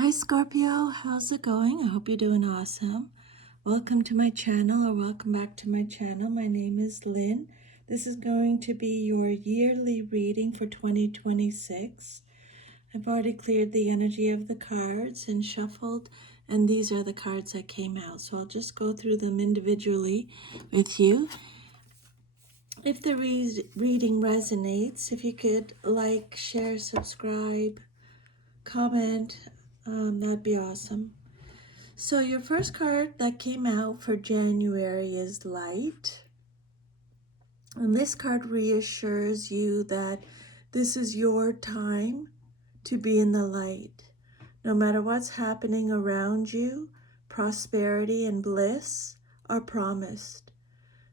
Hi Scorpio, how's it going? I hope you're doing awesome. Welcome to my channel, or welcome back to my channel. My name is Lynn. This is going to be your yearly reading for 2026. I've already cleared the energy of the cards and shuffled, and these are the cards that came out. So I'll just go through them individually with you. If the reading resonates, if you could like, share, subscribe, comment, that'd be awesome. So your first card that came out for January is Light. And this card reassures you that this is your time to be in the light. No matter what's happening around you, prosperity and bliss are promised.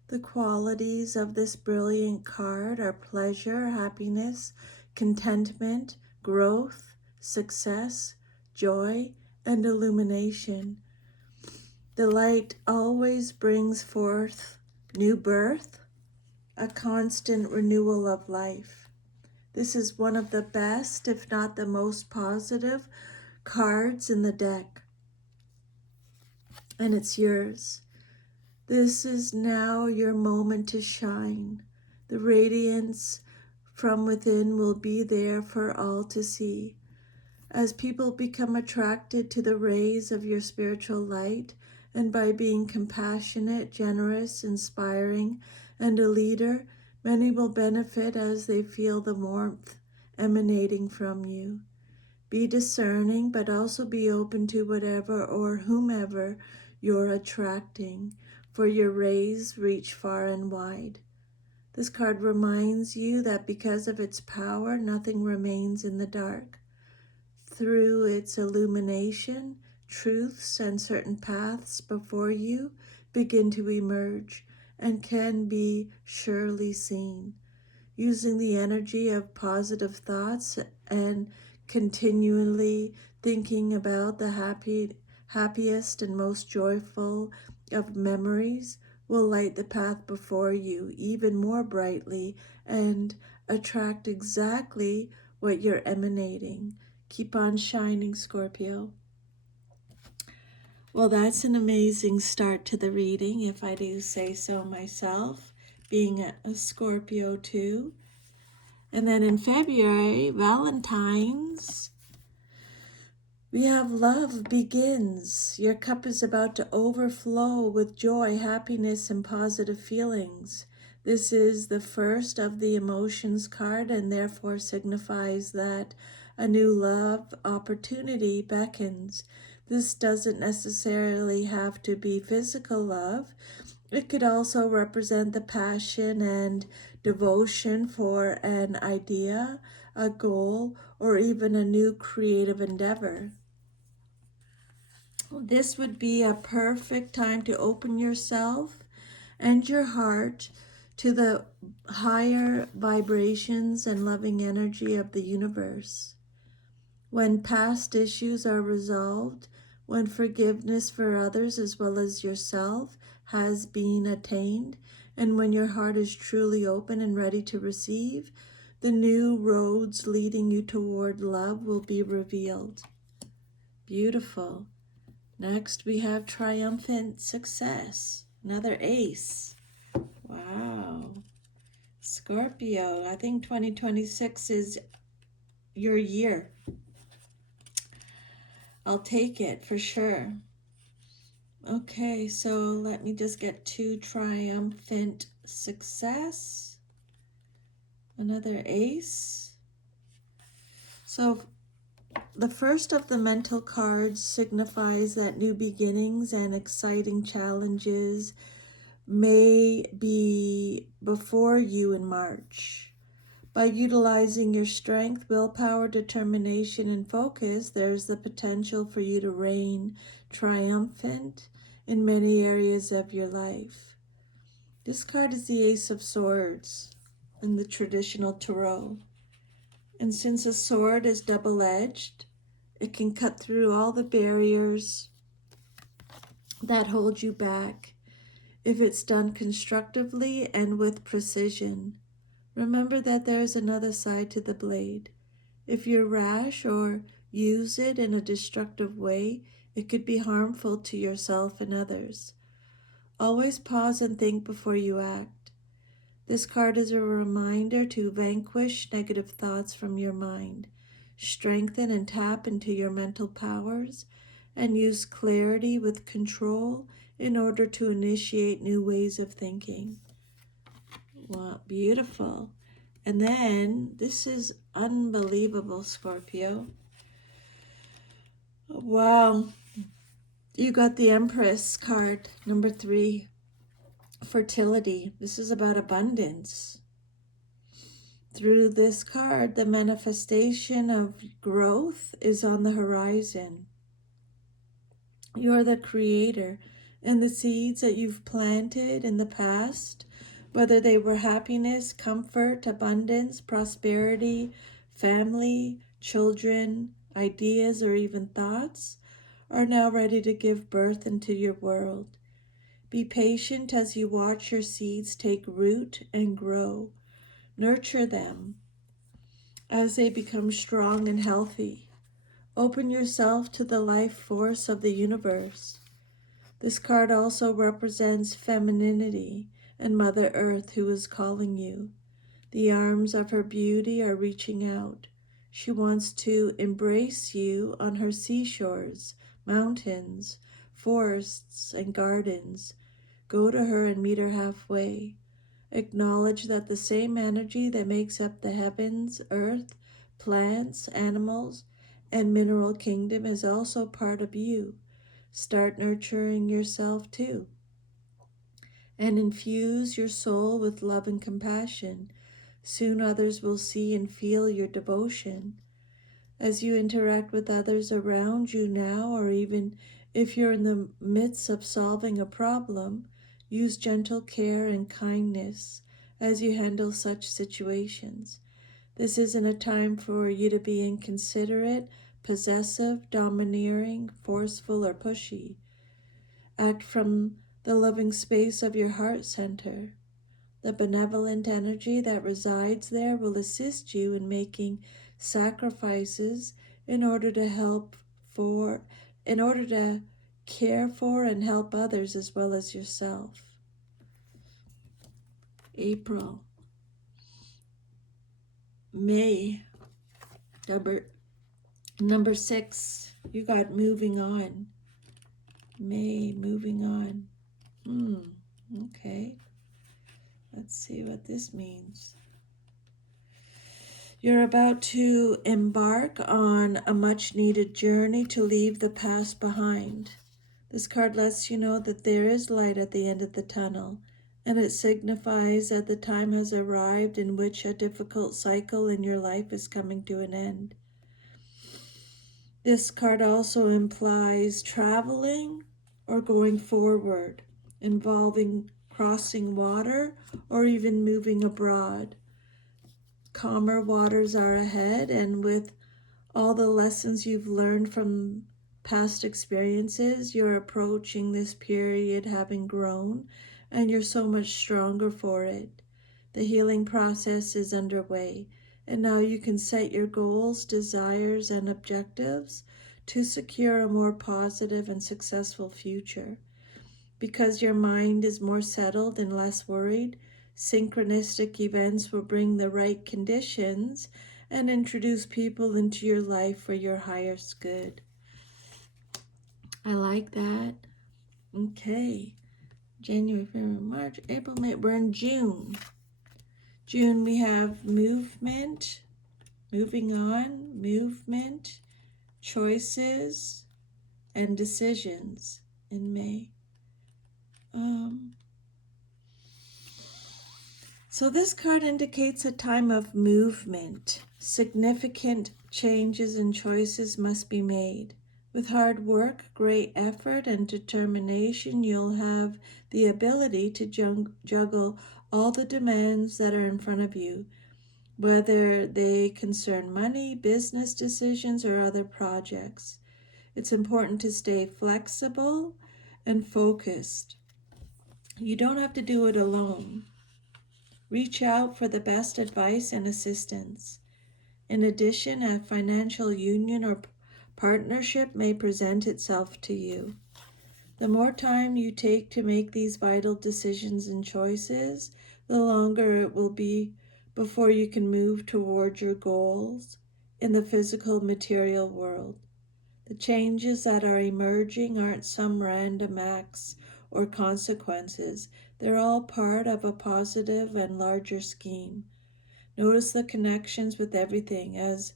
The qualities of this brilliant card are pleasure, happiness, contentment, growth, success, joy, and illumination. The light always brings forth new birth, a constant renewal of life. This is one of the best, if not the most positive, cards in the deck. And it's yours. This is now your moment to shine. The radiance from within will be there for all to see. As people become attracted to the rays of your spiritual light, and by being compassionate, generous, inspiring, and a leader, many will benefit as they feel the warmth emanating from you. Be discerning, but also be open to whatever or whomever you're attracting, for your rays reach far and wide. This card reminds you that because of its power, nothing remains in the dark. Through its illumination, truths and certain paths before you begin to emerge and can be surely seen. Using the energy of positive thoughts and continually thinking about the happiest and most joyful of memories will light the path before you even more brightly and attract exactly what you're emanating. Keep on shining, Scorpio. Well, that's an amazing start to the reading, if I do say so myself, being a Scorpio too. And then in February, Valentine's, we have love begins. Your cup is about to overflow with joy, happiness, and positive feelings. This is the first of the emotions card and therefore signifies that a new love opportunity beckons. This doesn't necessarily have to be physical love. It could also represent the passion and devotion for an idea, a goal, or even a new creative endeavor. This would be a perfect time to open yourself and your heart to the higher vibrations and loving energy of the universe. When past issues are resolved, when forgiveness for others as well as yourself has been attained, and when your heart is truly open and ready to receive, the new roads leading you toward love will be revealed. Beautiful. Next, we have triumphant success. Another ace. Wow. Scorpio, I think 2026 is your year. I'll take it for sure. Okay, so let me just get to triumphant success. Another ace. So the first of the mental cards signifies that new beginnings and exciting challenges may be before you in March. By utilizing your strength, willpower, determination, and focus, there's the potential for you to reign triumphant in many areas of your life. This card is the Ace of Swords in the traditional tarot. And since a sword is double-edged, it can cut through all the barriers that hold you back if it's done constructively and with precision. Remember that there is another side to the blade. If you're rash or use it in a destructive way, it could be harmful to yourself and others. Always pause and think before you act. This card is a reminder to vanquish negative thoughts from your mind, strengthen and tap into your mental powers, and use clarity with control in order to initiate new ways of thinking. Wow, beautiful. And then, this is unbelievable, Scorpio. Wow. You got the Empress card, number 3, fertility. This is about abundance. Through this card, the manifestation of growth is on the horizon. You're the creator, and the seeds that you've planted in the past, whether they were happiness, comfort, abundance, prosperity, family, children, ideas, or even thoughts, are now ready to give birth into your world. Be patient as you watch your seeds take root and grow. Nurture them as they become strong and healthy. Open yourself to the life force of the universe. This card also represents femininity and Mother Earth, who is calling you. The arms of her beauty are reaching out. She wants to embrace you on her seashores, mountains, forests, and gardens. Go to her and meet her halfway. Acknowledge that the same energy that makes up the heavens, earth, plants, animals, and mineral kingdom is also part of you. Start nurturing yourself too. And infuse your soul with love and compassion. Soon others will see and feel your devotion. As you interact with others around you now, or even if you're in the midst of solving a problem, use gentle care and kindness as you handle such situations. This isn't a time for you to be inconsiderate, possessive, domineering, forceful, or pushy. Act from the loving space of your heart center. The benevolent energy that resides there will assist you in making sacrifices in order to care for and help others as well as yourself. April. May. Number 6. You got moving on. May, moving on. Okay. Let's see what this means. You're about to embark on a much-needed journey to leave the past behind. This card lets you know that there is light at the end of the tunnel, and it signifies that the time has arrived in which a difficult cycle in your life is coming to an end. This card also implies traveling or going forward, involving crossing water or even moving abroad. Calmer waters are ahead, and with all the lessons you've learned from past experiences, you're approaching this period having grown, and you're so much stronger for it. The healing process is underway, and now you can set your goals, desires, and objectives to secure a more positive and successful future. Because your mind is more settled and less worried, synchronistic events will bring the right conditions and introduce people into your life for your highest good. I like that. Okay. January, February, March, April, May. We're in June. June we have movement, moving on, movement, choices, and decisions in May. So this card indicates a time of movement. Significant changes and choices must be made. With hard work, great effort, and determination, you'll have the ability to juggle all the demands that are in front of you, whether they concern money, business decisions, or other projects. It's important to stay flexible and focused. You don't have to do it alone. Reach out for the best advice and assistance. In addition, a financial union or Partnership may present itself to you. The more time you take to make these vital decisions and choices, the longer it will be before you can move toward your goals in the physical material world. The changes that are emerging aren't some random acts or consequences. They're all part of a positive and larger scheme. Notice the connections with everything, as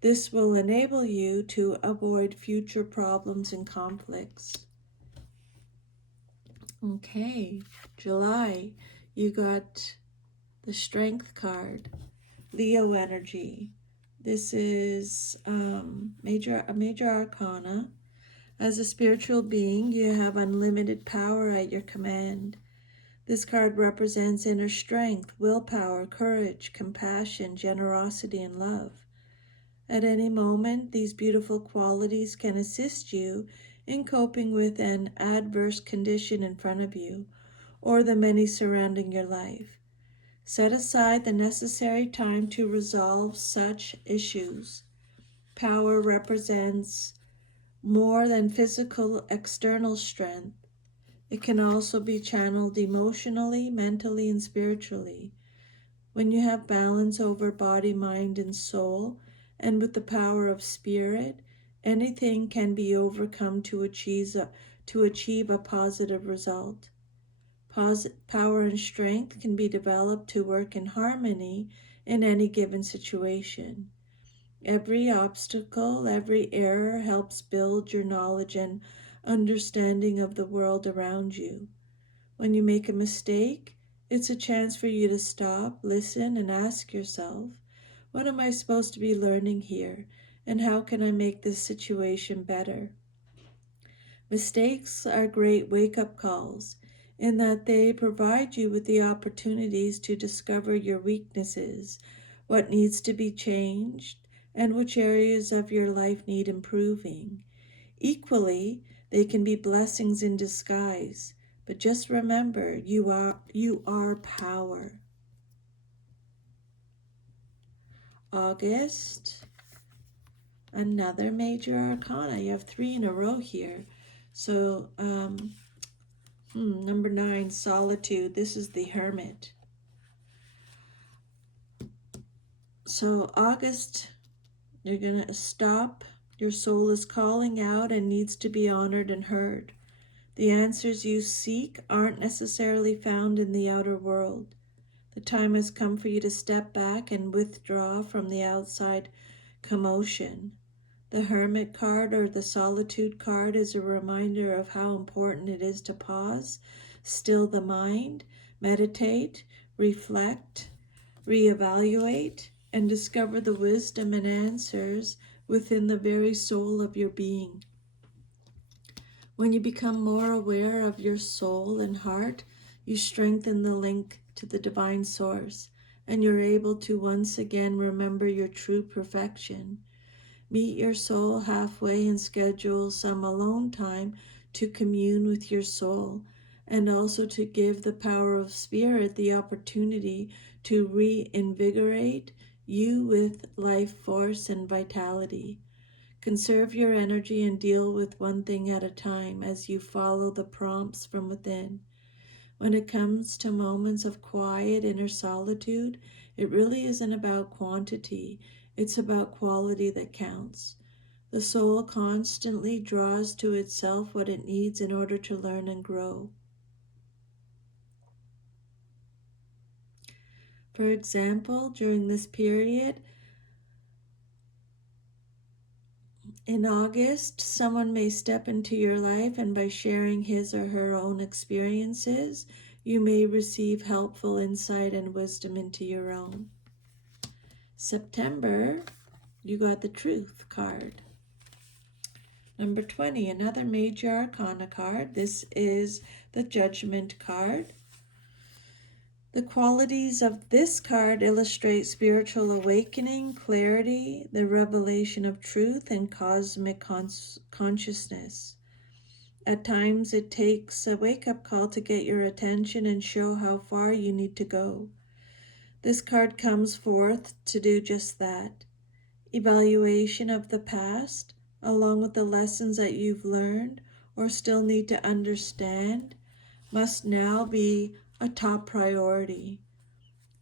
this will enable you to avoid future problems and conflicts. Okay, July, you got the Strength card, Leo energy. This is a major arcana. As a spiritual being, you have unlimited power at your command. This card represents inner strength, willpower, courage, compassion, generosity, and love. At any moment, these beautiful qualities can assist you in coping with an adverse condition in front of you or the many surrounding your life. Set aside the necessary time to resolve such issues. Power represents more than physical external strength. It can also be channeled emotionally, mentally, and spiritually. When you have balance over body, mind, and soul, and with the power of spirit, anything can be overcome to achieve a positive result. Power and strength can be developed to work in harmony in any given situation. Every obstacle, every error helps build your knowledge and understanding of the world around you. When you make a mistake, it's a chance for you to stop, listen, and ask yourself, what am I supposed to be learning here, and how can I make this situation better? Mistakes are great wake-up calls in that they provide you with the opportunities to discover your weaknesses, what needs to be changed, and which areas of your life need improving. Equally, they can be blessings in disguise, but just remember, you are power. August, another major arcana. You have 3 in a row here. So, number 9, solitude. This is the Hermit. So August, you're going to stop. Your soul is calling out and needs to be honored and heard. The answers you seek aren't necessarily found in the outer world. The time has come for you to step back and withdraw from the outside commotion. The Hermit card, or the Solitude card, is a reminder of how important it is to pause, still the mind, meditate, reflect, reevaluate, and discover the wisdom and answers within the very soul of your being. When you become more aware of your soul and heart, you strengthen the link to the divine source, and you're able to once again remember your true perfection. Meet your soul halfway and schedule some alone time to commune with your soul, and also to give the power of spirit the opportunity to reinvigorate you with life force and vitality. Conserve your energy and deal with one thing at a time as you follow the prompts from within. When it comes to moments of quiet inner solitude, it really isn't about quantity, it's about quality that counts. The soul constantly draws to itself what it needs in order to learn and grow. For example, during this period, in August, someone may step into your life, and by sharing his or her own experiences, you may receive helpful insight and wisdom into your own. September, you got the Truth card. Number 20, another major arcana card. This is the Judgment card. The qualities of this card illustrate spiritual awakening, clarity, the revelation of truth, and cosmic consciousness. At times, it takes a wake-up call to get your attention and show how far you need to go. This card comes forth to do just that. Evaluation of the past, along with the lessons that you've learned or still need to understand, must now be a top priority.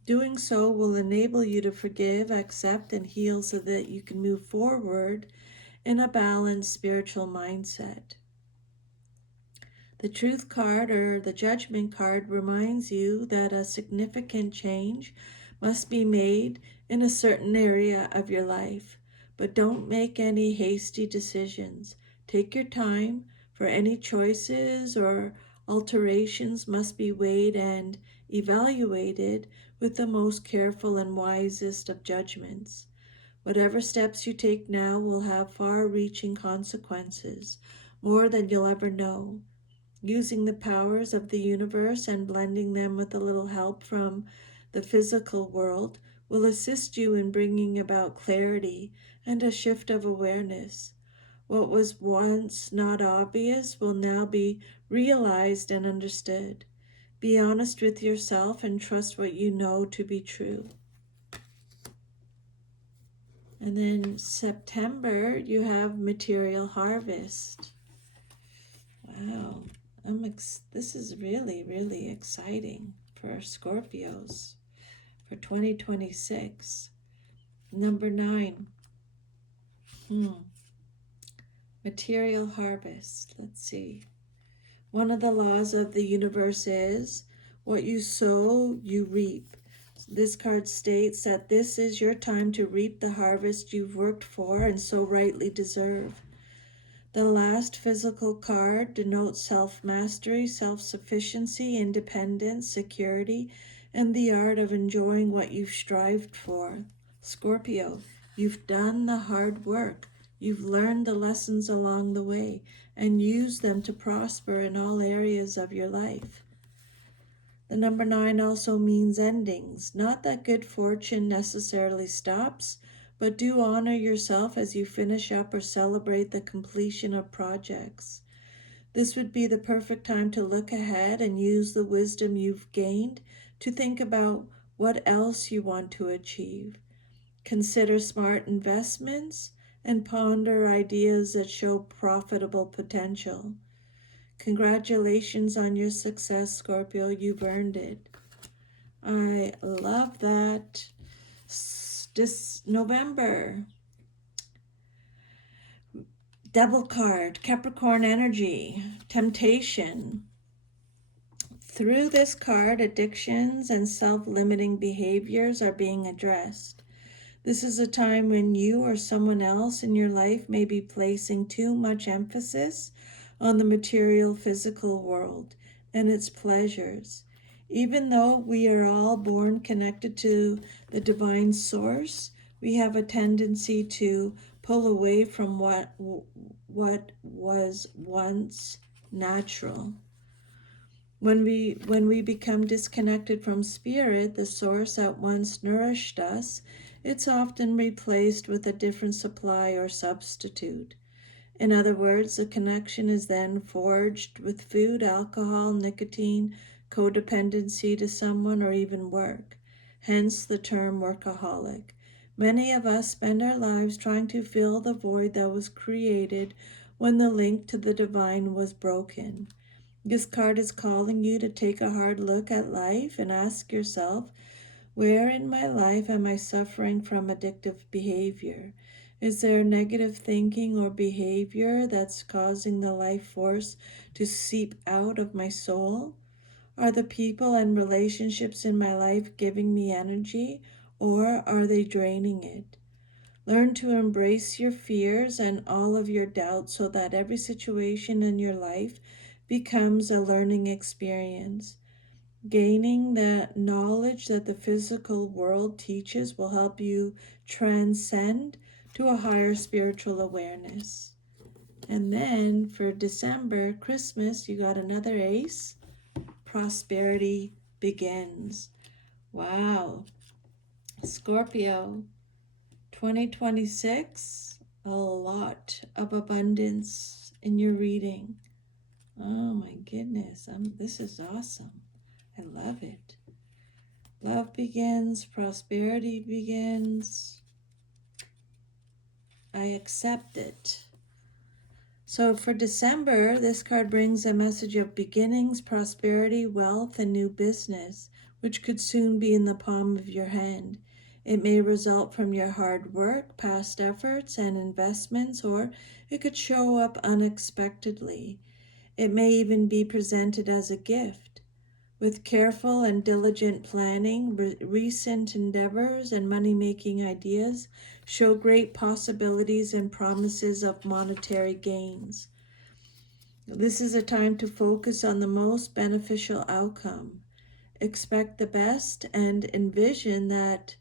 Doing so will enable you to forgive, accept, and heal so that you can move forward in a balanced spiritual mindset. The Truth card or the Judgment card reminds you that a significant change must be made in a certain area of your life, but don't make any hasty decisions. Take your time, for any choices or alterations must be weighed and evaluated with the most careful and wisest of judgments. Whatever steps you take now will have far-reaching consequences, more than you'll ever know. Using the powers of the universe and blending them with a little help from the physical world will assist you in bringing about clarity and a shift of awareness. What was once not obvious will now be realized and understood. Be honest with yourself and trust what you know to be true. And then September, you have material harvest. Wow. This is really, really exciting for Scorpios for 2026. Number 9. Material harvest. Let's see. One of the laws of the universe is what you sow, you reap. This card states that this is your time to reap the harvest you've worked for and so rightly deserve. The last physical card denotes self-mastery, self-sufficiency, independence, security, and the art of enjoying what you've strived for. Scorpio, you've done the hard work. You've learned the lessons along the way and used them to prosper in all areas of your life. The number 9 also means endings. Not that good fortune necessarily stops, but do honor yourself as you finish up or celebrate the completion of projects. This would be the perfect time to look ahead and use the wisdom you've gained to think about what else you want to achieve. Consider smart investments and ponder ideas that show profitable potential. Congratulations on your success, Scorpio. You've earned it. I love that. This November, Devil card, Capricorn energy, temptation. Through this card, addictions and self-limiting behaviors are being addressed. This is a time when you or someone else in your life may be placing too much emphasis on the material physical world and its pleasures. Even though we are all born connected to the divine source, we have a tendency to pull away from what was once natural. When we become disconnected from spirit, the source that once nourished us, it's often replaced with a different supply or substitute. In other words, the connection is then forged with food, alcohol, nicotine, codependency to someone, or even work. Hence the term workaholic. Many of us spend our lives trying to fill the void that was created when the link to the divine was broken. This card is calling you to take a hard look at life and ask yourself, where in my life am I suffering from addictive behavior? Is there negative thinking or behavior that's causing the life force to seep out of my soul? Are the people and relationships in my life giving me energy, or are they draining it? Learn to embrace your fears and all of your doubts so that every situation in your life becomes a learning experience. Gaining the knowledge that the physical world teaches will help you transcend to a higher spiritual awareness. And then for December, Christmas, you got another ace. Prosperity begins. Wow. Scorpio, 2026, a lot of abundance in your reading. Oh my goodness, this is awesome. I love it. Love begins, prosperity begins. I accept it. So for December, this card brings a message of beginnings, prosperity, wealth, and new business, which could soon be in the palm of your hand. It may result from your hard work, past efforts, and investments, or it could show up unexpectedly. It may even be presented as a gift. With careful and diligent planning, recent endeavors and money-making ideas show great possibilities and promises of monetary gains. This is a time to focus on the most beneficial outcome. Expect the best and envision that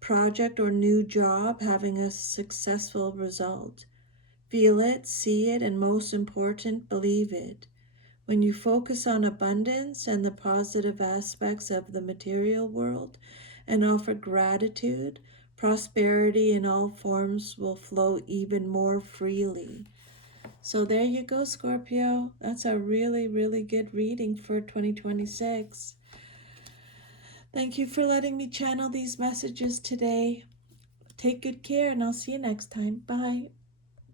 project or new job having a successful result. Feel it, see it, and most important, believe it. When you focus on abundance and the positive aspects of the material world and offer gratitude, prosperity in all forms will flow even more freely. So there you go, Scorpio. That's a really, really good reading for 2026. Thank you for letting me channel these messages today. Take good care, and I'll see you next time. Bye.